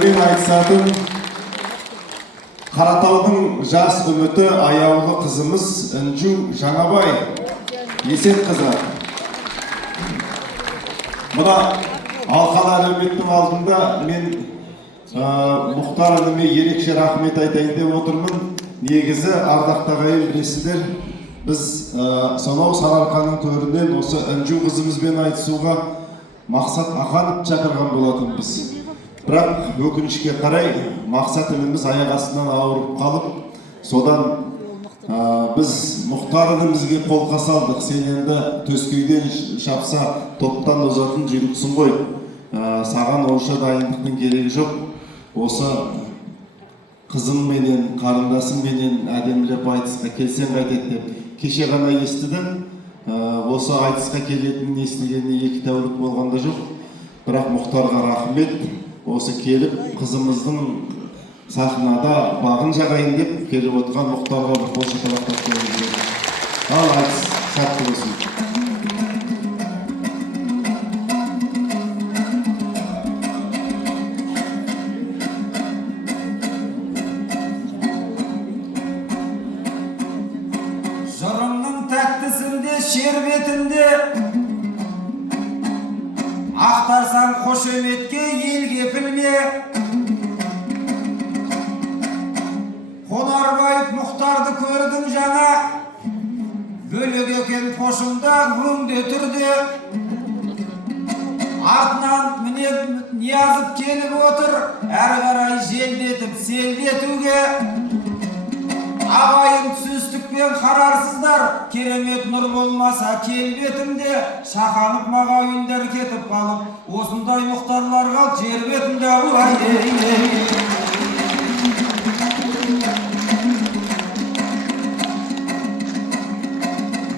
мен айтысатын Қаратаудың жас үміті аяулы қызымыз Інжу Жаңабай Есен қызы. Мұна алқалы әлеуметтің алдында мен Мұхтар ініме ерекше рахмет айтайын деп отырмын. Негізі ардақты ағайын білесіздер, біз сонау Сарыарқаның төрінен осы Інжу қызымызбен айтысуға Мақсат Аханов шақырған болатынбыз. Бірақ өкінішке қарай Мақсат ініміз аяқ астынан ауырып қалып, содан біз Мұхтар інімізге қолқа салдық. Сен енді төскейден шапса топтан озатын жүйріксің ғой. Саған онша дайындықтың керегі жоқ. Осы қызым менен, қарындасым менен әдемілеп айтысқа келсем қайтеді деп кеше ғана естідім. Осы айтысқа келетінін естігеніне 2 тәулік болғанда жоқ. Бірақ Мұхтарға рахмет. Осы келіп қызымыздың сахнада бағын жағайын деп келіп отырған Мұхтарға бір қол шапалақтап қойыңыз. Ал айтыс сәтті болсын. Жырымның тәттісінде, шербетінде ақтарсаң қошеметке, елге пілме. Қонарбаев Мұхтарды көрдің жаңа, бөлек екен қошында өңде түрде. Артынан міне Ниязов келіп отыр, әрі қарай желдетіп селдетуге. Ағайын түсістікпен қарарсыздар, керемет нұр болмаса келбетімде. Шақанып маға үйіндер кетіп қалып, осындай Мұхтарларға жер бетінде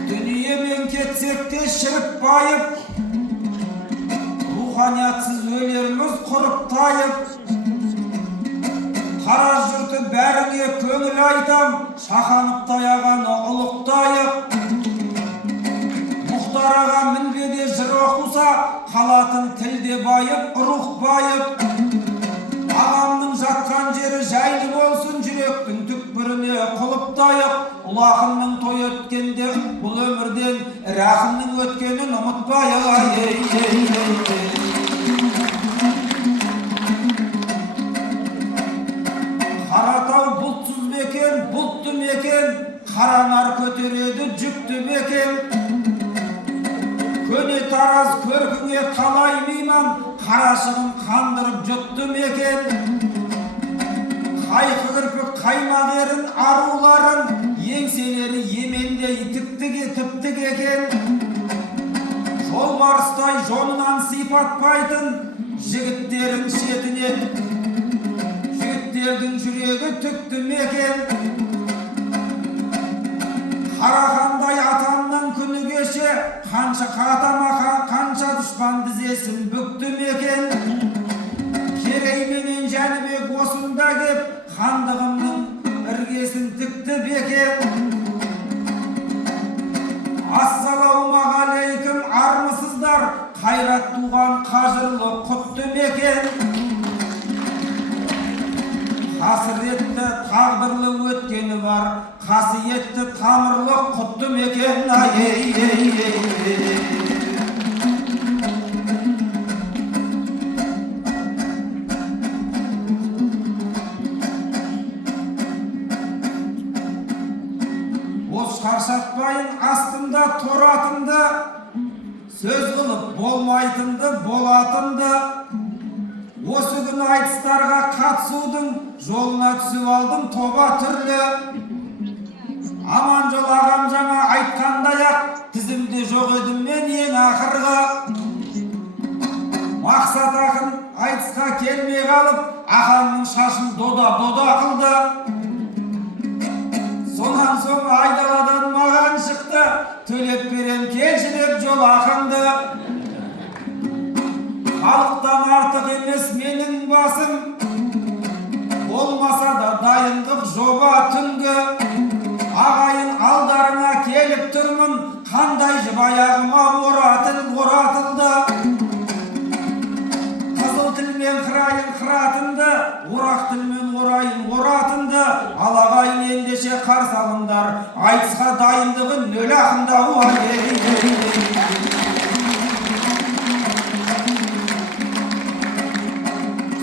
дүниемен кетсек те шіріп байып, руханиятсыз өлерміз құрып тайып. Қара жұрты бәріңе көңіл айтам, Шақанып таяғаны ұлықтайып. Мұхтар аға мінбеде жыр оқуса, қалатын тілде байып, рух байып. Ағамның жатқан жері жайлы болсын, жүректің түкпіріне құлыптайық. Ұлы ақынның той өткенде, бұл өмірден рақымның өткенін ұмытпайық. Қаратау бұлтсыз бекен, бұлтты мекен, қаранар көтереді жүкті бекен. Көне тараз көркіңе қалай мейман, қарашығын қандырып жұтты мекен. Қайқы кірпік қаймақ ерін аруларын, еңселері емендей тіпті екен. Жолбарыстай жонынан сипатпайтын жігіттерін шетіне, жігіттердің жүрегі түкті мекен. Қарақандай атамның күні кеше, қанша қатама қанша дұшпан дізесін бүкті мекен. Керейменен Жәнібек осында кеп, хандығымның іргесін тікті бекен. Ассалаумағалейкум армысыздар, қайрат туған қажырлы құтты мекен. Қасіретті тағдырлы өткені бар, қасиетті тамырлы құтты мекен. Бос шаршатпайын астында торатынды, сөз қылып болмайтынды болатынды. Осы күн айтыстарға қатысудың жолына түсіп алдым тоба түрлі. Аман жол ағам жаңа айтқандай-ақ, тізімде жоқ едім мен ең ақырғы. Мақсат ақын айтысқа келмей қалып, ағамның шашын дода қылды. Сонан соң айдаладан маған шықты, төлеп берем келші деп жол ақынды. Халықтан артық емес менің басым, болмаса да дайындық жоба түнгі. Ағайын алдарына келіп тұрмын, қандай жып аяғыма оратылды. Қызыл тілмен қырайын қыратынды, қарсы алыңдар, айтысқа дайындығын нөл ақындау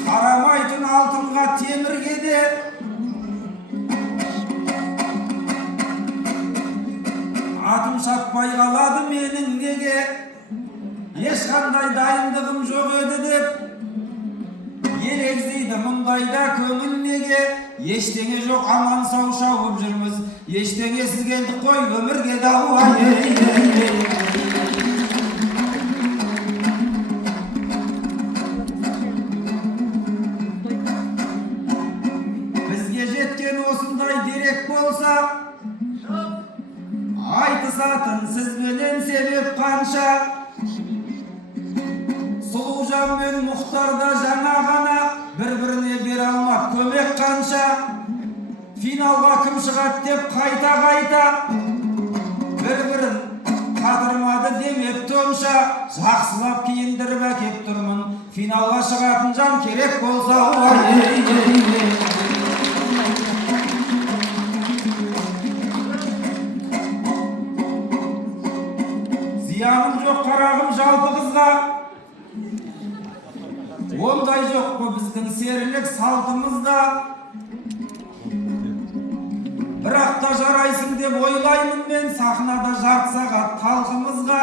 қарамайтын алтынға темірге де атым шаппай қалады менің неге, ешқандай дайындығым жоқ еді деп елегзейді мұндайда көңіл неге. Ештеңе жоқ, аман сау шауып жүрміз, ештеңесіз келдік қой өмірге дау. Бізге жеткен осындай дерек болса, айтысатын сізбенен себеп қанша. Сұлужан мен Мұхтарда жаңа ғана бір-біріне бере алмап көмек қанша. Финалға кім шығады деп қайта-қайта бір-бірін қатырмады демеп тонша. Жақсылап киіндіріп әкеп тұрмын, финалға шығатын жан керек болса. Зияным жоқ қарағым жалпы қызға, ондай жоқ қой біздің серілік салтымызда. Бірақ та жарайсың деп ойлаймын мен сахнада жарты сағат талқымызға.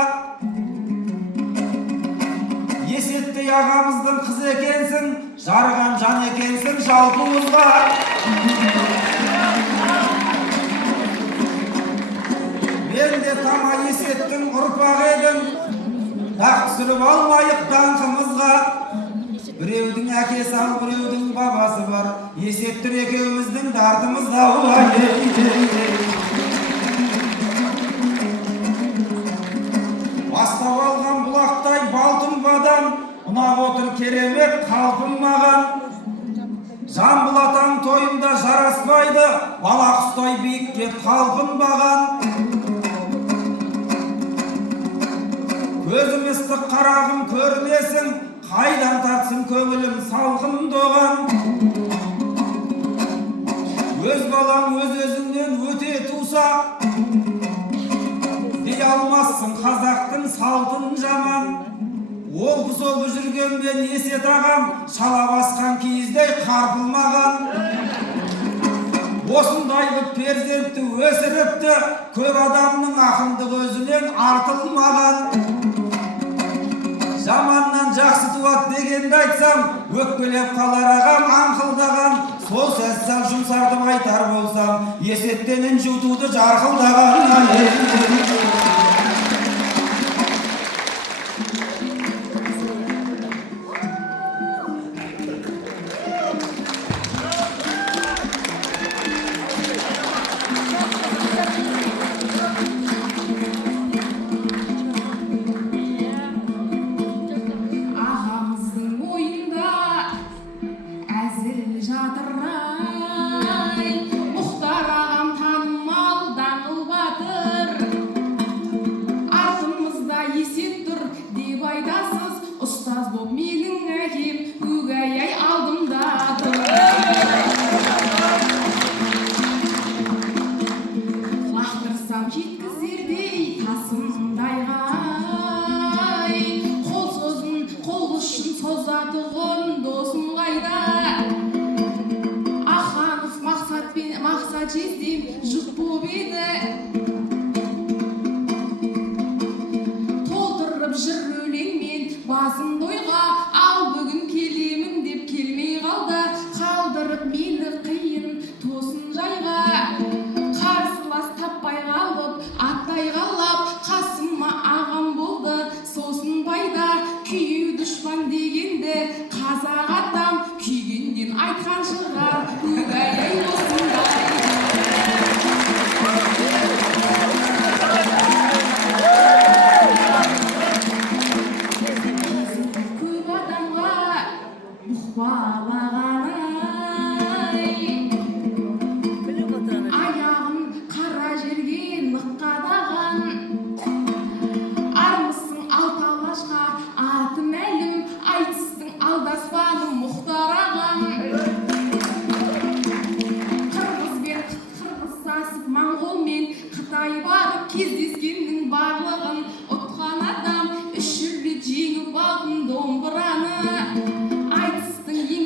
Есеттей ағамыздың қыз екенсің, жарған жан екенсің жалпымызға. Мен де тама Есеттің ұрпақ едім, дақ түсіріп алмайық даңқымызға. Біреудің әкесі ал біреудің бабасы бар, Есеттір екеуміздің дартымызда. Бастап алған бұлақтай балтым бадам, ұнап отыр керемет қалпым маған. Жамбылатам тойымда жараспайды, бала құстай биікке талпынбаған. Көзім ыстық қарағым көрмесін, қайдан тартсын көңілім салқын доған. Өз балам өз-өзіңнен өте туса, дей алмассың қазақтың салтын жаман. Олбы-солбы жүргенмен Есет ағам, шала басқан киіздей қарпылмаған. Осындай бір перзентті өсіріпті, көп адамның ақындық өзінен артылмаған. Жаманнан жақсы туат дегенді айтсам, өкпелеп қалар ағам аңқылдаған. Сол сәссам жұмсартып айтар болсам, Есеттенін жұтуды жарқылдаған.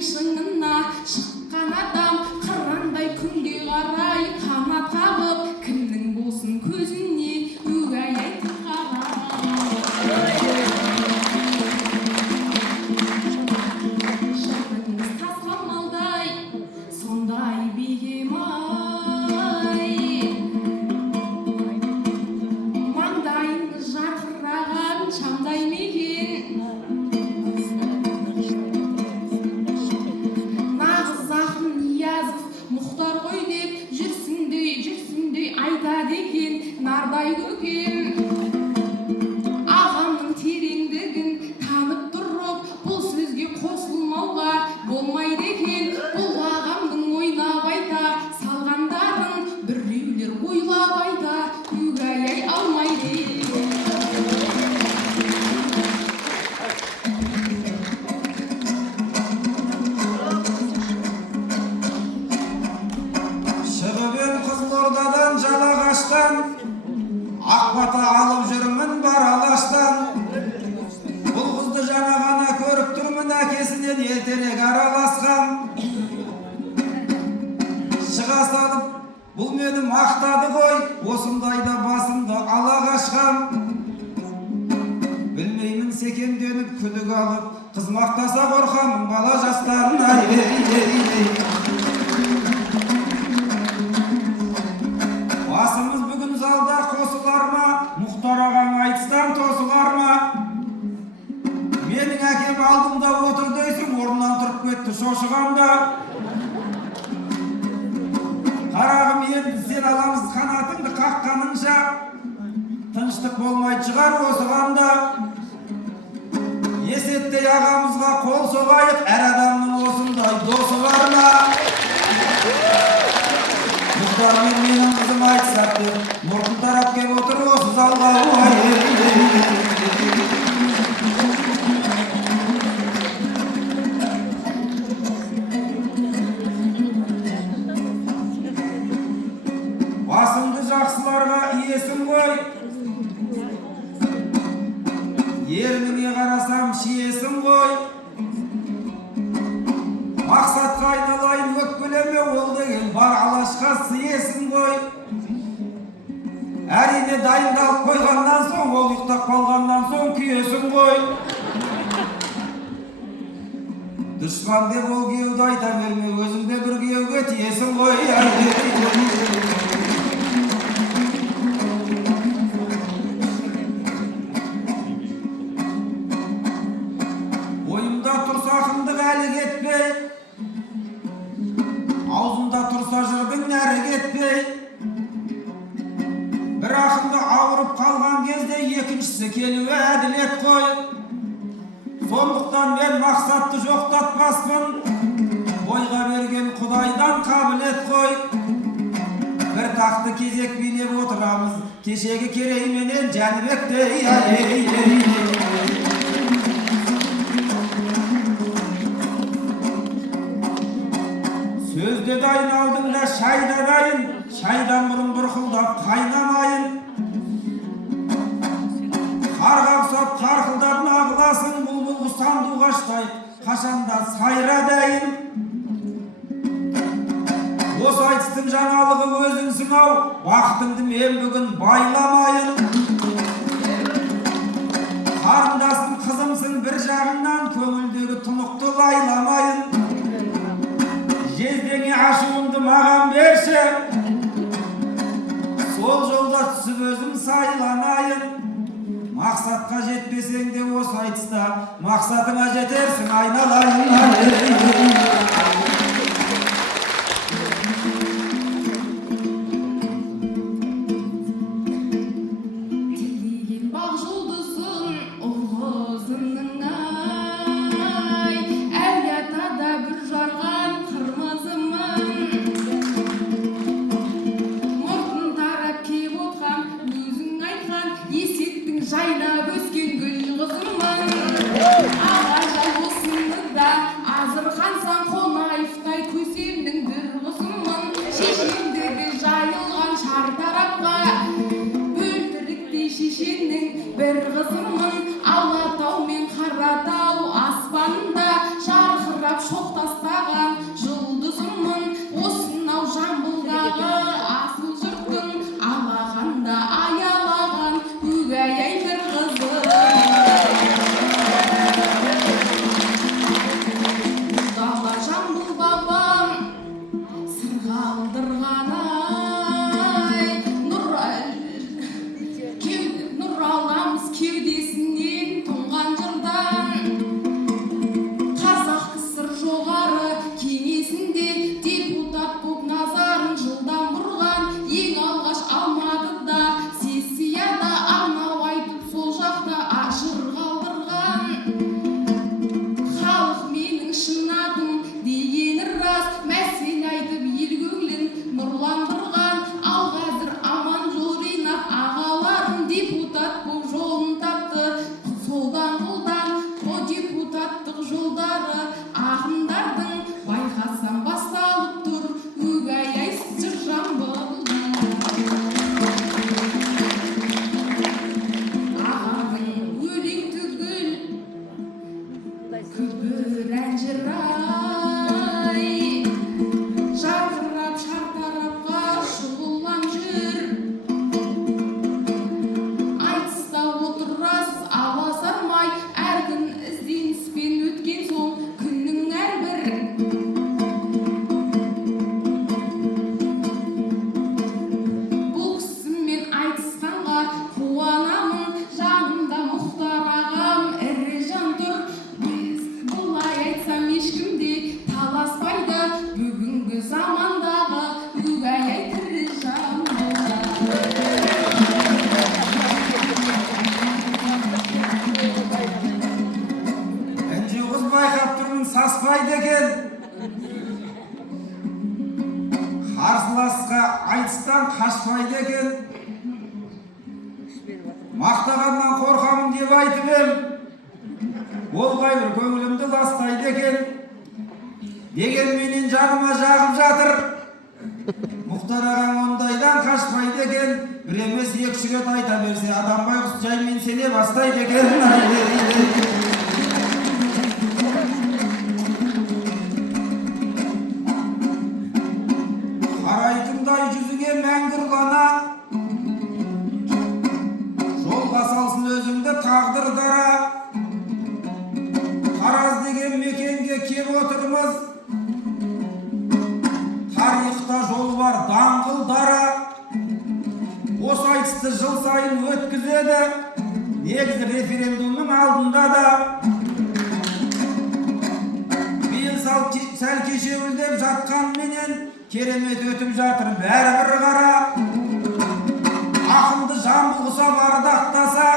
шыңына шыққан адам қырандай күнге қарай қанат қағып кімнің болсын көзіне уәй айтып қара жырыңыз тасқан малдай сондай бегем-ай маңдайыңыз жарқыраған шамдай мекен нағыз ақын Ниязов Мұхтар ғой деп жүрсіндей айтады екен нардай көкем ағамның тереңдігін танып тұрып бұл сөзге қосылмауға болмайды екен бұл ағамның ойнап айта салғандарын біреулер ойлап айта угай алмайды Шығып ем Қызылордадан Жалағаштан Ақбата алып жүрмін бар алаштан Бұл қызды жаңа ғана көріп тұрмын әкесінен ертерек араласқан Шыға салып бұл мені мақтады ғой осындайда басымды ала қашқан Білмеймін секемденіп күдік алып қыз мақтаса қорқамын бала жастан Басымыз бүгін залда қосылар ма, Мұхтар ағаң айтыстан тосылар ма? Менің әкем алдымда отыр дейсің, орнынан тұрып кетті шошығанда. Қарағым енді сен аламыз қанатыңды қаққаныңша, тыныштық болмай шығар осығанда. Есеттей ағамызға қол соғайық, әр адамның осындай досы бар ма? Мұхтармен менің қызым айтысақ деп мұртын тарап кеп отыр осы залға басыңды жақсыларға иесің ғой ерніңе қарасам шиесің ғой мақсатқа айналайын өкпелеме ол деген бар алашқа сыйесің ғой әрине дайындалып қойғаннан соң ол ұйықтап қалғаннан соң күйесің ғой дұшпан деп ол күйеуді айта берме өзің де бір күйеуге тиесің ғой ойымда тұрса ақындық әлі кетпей аузында тұрса жырдың нәрі кетпей бір ақынды ауырып қалған кезде екіншісі келуі әділет қой сондықтан мен мақсатты жоқтатпаспын бойға берген құдайдан қабілет қой бір тақты кезек билеп отырамыз кешегі керей менен Жәнібектей сөзде дайын алдыңда шайда дайын шайдан бұрын бұрқылдап қайнамайын қарға ұқсап қарқылдап нағыласың бұлбұл сандуғаштай қашанда сайра дайын осы айтыстың жаңалығы өзіңсің ау уақытыңды мен бүгін байламайын қарындасым қызымсың бір жағынан көңілдегі тұнықты лайламайын жездеңе ашуыңды маған берші сол жолда түсіп өзім сайланайын мақсатқа жетпесең де осы айтыста мақсатыңа жетерсің айналайын тілеген бақ жұлдызын ұлғызының ай әулиеатада бір жарған қырмызымын мұртын тарап кеп отқан өзің айтқан есеттің жайнап өскен гүл қызымын ағажай осыны да азырқансан қонаевтай көсемнің бір қызымын шешендігі жайылған шартарапқа бөлтіріктей шешеннің бір қызымын Алатау мен Қаратау аспанында жарқырап шоқтас айтысқа айтыстан қашпайды екен. Мақтағаннан қорқамын деп айтып ем, ол қайбір көңілімді ластайды екен. Дегенменен жаныма жағып жатыр. Мұхтар ағаң ондайдан қашпайды екен. Бір емес екі рет айта берсе, адам байғұс жаймен сене бастайды екен. Қарайтындай жүзіңе мәңгі ұрлана, жолға салсын өзіңді тағдыр дара. Тараз деген мекенге кеп отырмыз, тарихта жол бар даңғыл дара. Осы айтысты жыл сайын өткізеді, негізі референдумның алдында да. Биыл сәл кешеуілдеп жатқанменен керемет өтіп жатыр бәрібір қара. Ақынды жамбыл құсап ардақтаса,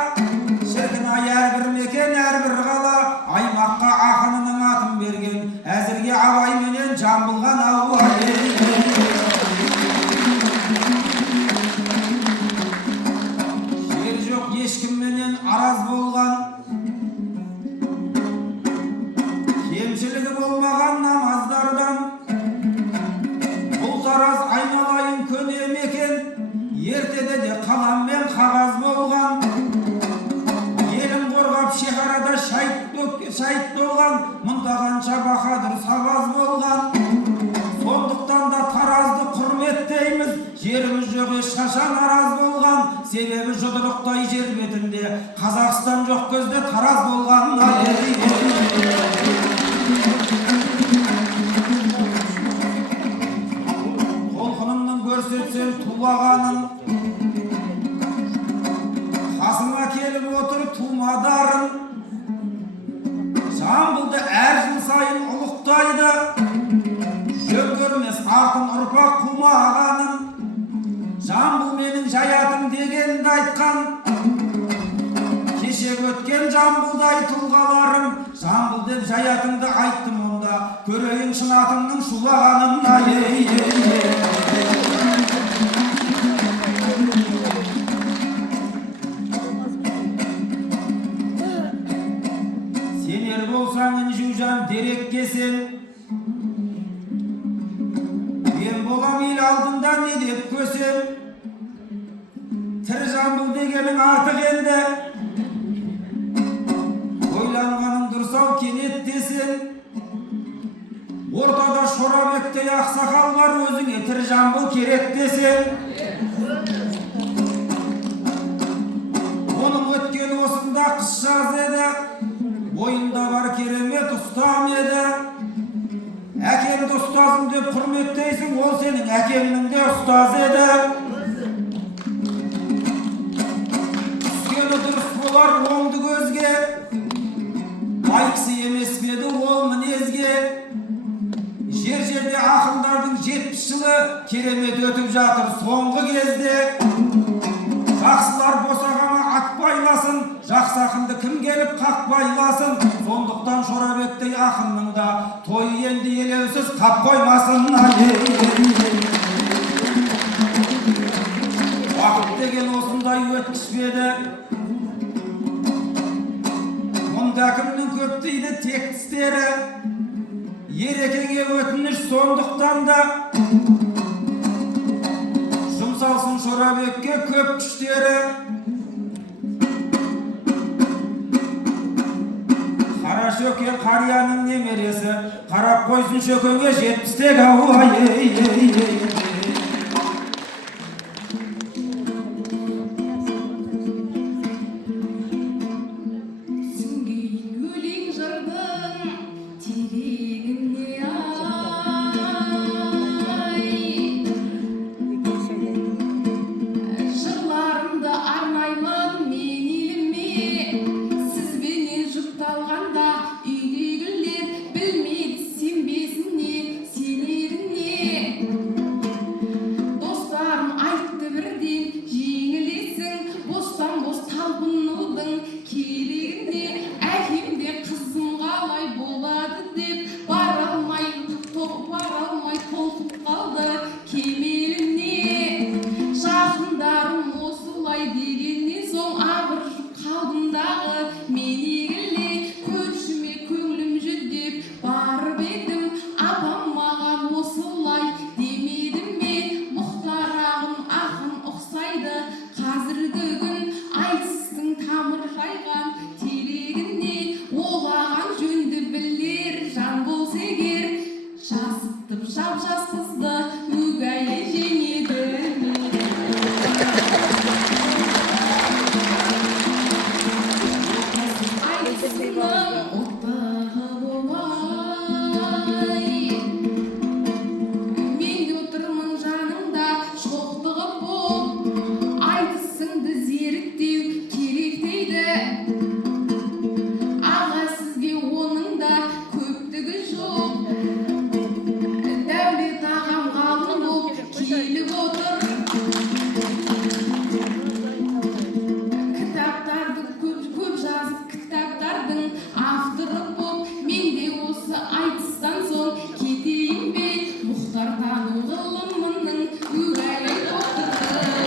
шіркін-ай әрбір мекен, әрбір қала аймаққа ақынының атын берген. Әзірге Абай менен жамбыл ғана жер жоқ ешкімменен араз болған, кемшілігі болмаған намаздардан. Бұл тараз айналайын көне мекен, ертеде де қалам мен қағаз болған. Елін қорғап шекарада шайт толған, мұндағанша баһадүр сабаз болған. Сондықтан да Таразды құрметтейміз, жеріміз жоқ ешқашан араз болған. Себебі жұдырықтай жер бетінде Қазақстан жоқ көзде Тараз болған. Толқынымның көрсетсем тулағанын, қасыма келіп отыр тумадарын. Жамбылды әр жыл сайын ұлықтайды, жөн көрмес артын ұрпақ қумағанын. Жамбыл менің жаятым дегенді айтқан, кеше өткен жамбылдай тұлғаларым. Жамбыл деп жаятыңды айттым онда, көрейін шын атыңның шулағанын. Сенер болсаң інжужан дерекке сен, мен болам ел алдында не деп көсем. Тірі жамбыл дегенің артық енді, ойланғаның дұрсау кенет десен. Ортада Шорабектей ақсақал бар, өзіңе тірі жамбыл керек десен. Оның өткені осында қыс жаз еді, бойында бар керемет ұстам еді. Әкемді ұстазым деп құрметтейсің, ол сенің әкемнің де ұстаз еді. Түскені дұрыс болар оңды көзге, бай кісі емес педі ол мінезге. Жер-жерде ақындардың 70 жылы керемет өтіп жатыр соңғы кезде. Жақсылар босағама ат байласын, жақсы ақынды кім келіп қақ байласын. Сондықтан Шорабектей ақынның да тойы енді елеусіз қап қоймасын. Уақыт деген осындай өткішпеді, мұнда кімнің көп дейді тек тістері. Ерекеңе өтініш сондықтан да, жұмсалсын Шорабекке көп күштері. Қара шөке қарияның немересі, қарап қойсын шөкеңе 70-тегі ауай. Айтыстып жап-жас қызды өгей жеңеді. Айтысының оттағы болмай, мен де отырмын жаныңда шоқтығы боп. Айтысыңды зеріктеу керек дейді. Аға сізге оның да көптігі жоқ. Дәулет ағам ғалым боп келіп отыр. Кітаптарды көп жазып, кітаптардың авторы боп, мен де осы айтыстан соң кетейін бе? Мұхтар тану ғылымының өгей докторы.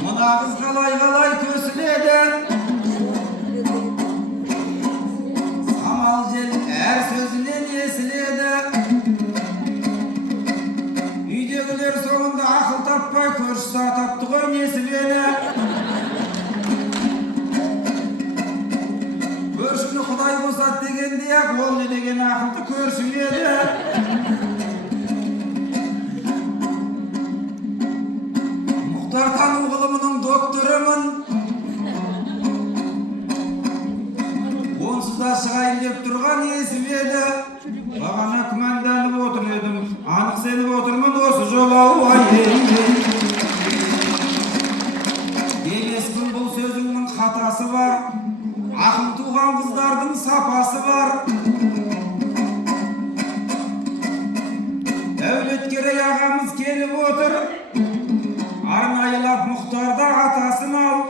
Мына қыз қалай көсіледі. Самал жел әр сөзінен есіледі. Үйдегілер соңында ақыл таппай көршісі атапты ғой несібені. Көршіні құдай қосады дегенде-ақ ол не деген ақылды көрші еді. Мұхтар тану ғылымының докторымын. Онсыз да шығайын деп тұрған есім еді. Бағана күмәнданып отыр едім. Анық сеніп отырмын осы жолы. Емеспін, бұл сөзіңнің қатасы бар. Ақыл туған қыздардың сапасы бар. Дәулеткерей ағамыз келіп отыр. Арнайылап Мұхтарда атасын ал.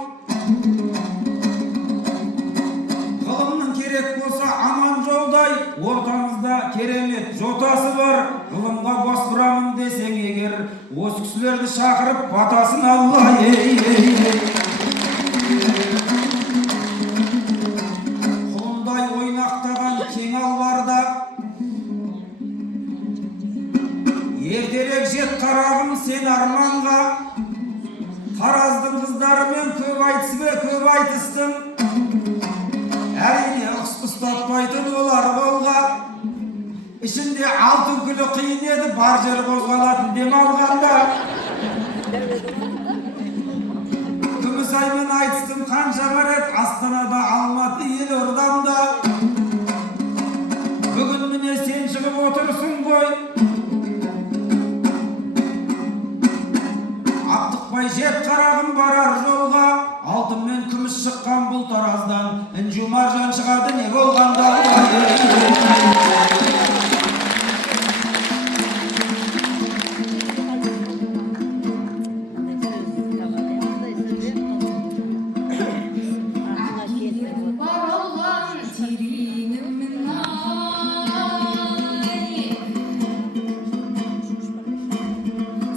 Ғылымның керек болса аман жолдай, ортамызда керемет жотасы бар. Ғылымға бос бұрамын десең егер, осы кісілерді шақырып батасын алла. Құлындай ойнақтаған кең албарда, ертерек жет қарағым сен арманға. Тараздың қыздарымен көп айтыспе, көп айтыстың. Әрине ұстатпайтын олар қолға. Ішінде алтын күлі қиын еді, бар жер қозғалатын дем алғанда. Күмісаймен айтыстым қанша рет, Астанада, Алматы, Елордамда. Бүгін міне сен шығып отырсың ғой. Аптықпай жет қарағым барар жолға. Алтын мен күміс шыққан бұл тараздан, інжу маржан шығады не болғанда. Бар олған тереңімнің ай,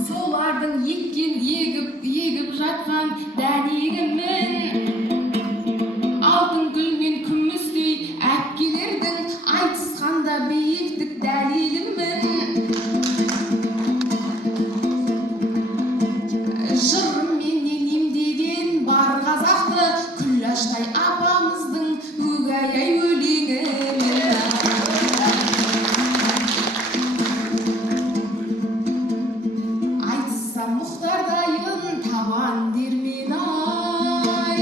солардың еккен егіп жатқан дәнегімін. Алтын гүл мен күмістей әпкелердің айтысқанда биіктік дәлелімін. Жырымменен емдеген бар қазақты, Күләштай апамыздың өгей өлеңімін. Айтысса Мұхтардайын табан дермен ай,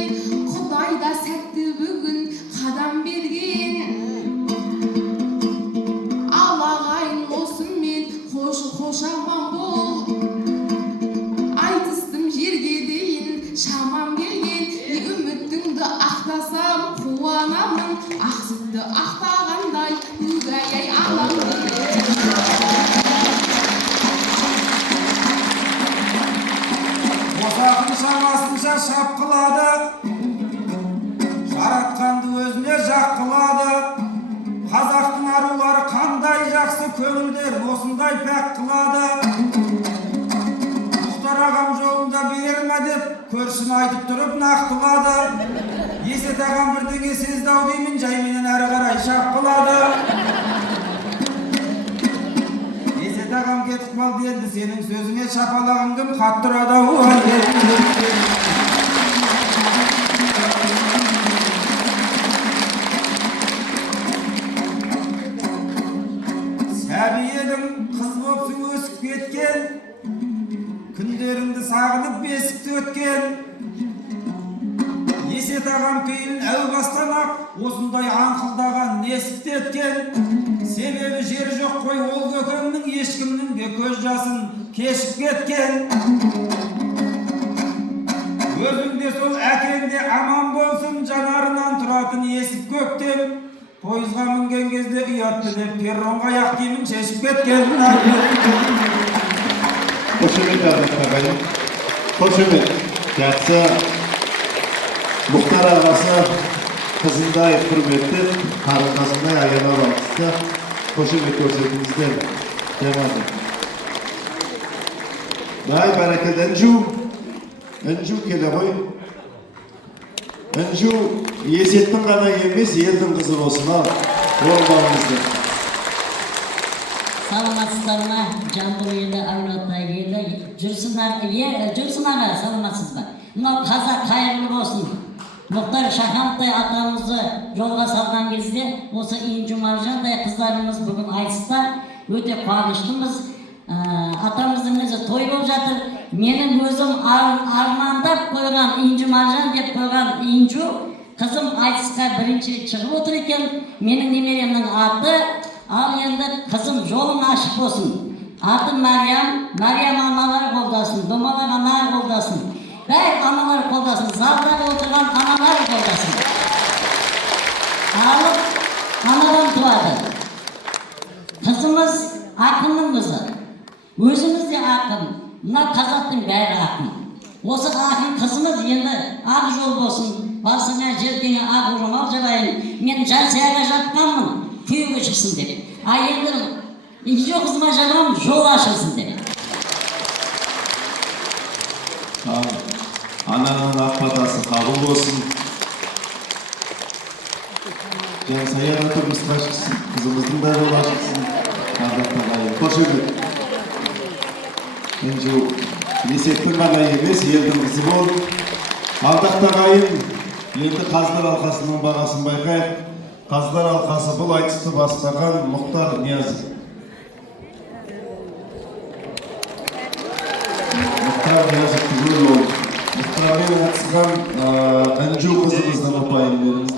Құдай да сәтті бүгін қадам берген. Ал ағайын осымен қош аман бол. Айтыстым жерге дейін шамам келген. Үмітіңді ақтасам қуанамын. Ақсүтті ақтағандай өгей анамын. Босағын шамасынша шап қылады, жаратқанды өзіне жақ қылады. Қазақтың арулары қандай жақсы көңілдер осындай пәк қылады. Мұхтар ағам жолында берме деп көршіні айтып тұрып нақтылады. Есет ағам бірдеңе сезді-ау деймін, жайменен әрі қарай шап қылады. Есет ағам кетіп қалды енді, сенің сөзіңе шапалағың кім қатты ұрады-ау. etken, günlerinde sağınıp besikte ötken, Esет ağam peyilin әу бастан-ақ осындай аңқылдаған несіпті еткен. Себебі жері жоқ қой ол көкемнің ешкімнің де көз жасын кешіп кеткен. Өзіңде сол әкеңде аман болсын, жанарынан тұратын есіп көктем. Пойызға мінген кезде ұятты деп перронға аяқ киімін шешіп кеткен. Қошемет ағайын. Қошемет. Жақсы. Muhtar ağası kızınday hürmetli, karınkasınday ayana bakışta hoşuma görsetimizde demadı. Day bereket Encu kele koy. Encu Esettin gana emes, elдің kızı olsun ha. Olmamızda. Саламатсыздар ма? Жамбыл елі, Әулиетай елі, жүрсін аға, саламатсыз ба? Мынау қазақ қайырлы болсын. Мұхтар Шахановтай атамызды жолға салған кезде осы Инжу Маржандай қыздарымыз бүгін айтыста өте қуаныштымыз. Атамыздың өзі той болып жатыр. Менің өзім армандап қойған Инжу Маржан деп қойған Инжу қызым айтысқа бірінші шығып отыр екен. Менің немеремнің аты, ал енді қызым жолың ашық болсын. Аты Мариям аналар қолдасын, домалақ аналар қолдасын. Бәр аналар қолдасын, залдағы отырған аналар қолдасын. Алып анадан туады. Қызымыз ақынның қызы. Өзіміз де ақын. Мына қазақтың бәрі ақын. Осы ақын қызымыз енді ақ жол болсын. Басыңа жердеңе ақ орамал жабайын. Мен жансияға жатқанмын, күйеуге шықсын деп. Енді Инжу қызыма жабам, жол ашылсын деп. Ananın akbatası kabul olsun. Sayın otobüs başkısın, kızımızın da yol açıksın. Ardaktan ayı. Hoş edin. Encu, Esettin bana emes, elдің kızı bol. Ardaktan ayın, енді Қазылар алқасының бағасын байқайық. Қазылар алқасы бұл айтысты бастаған Мұхтар Ниязов. Мұхтар Ниязов түгел ол. Мұхтармен қатысқан Encu қызымыздың ұпайын беріңіз.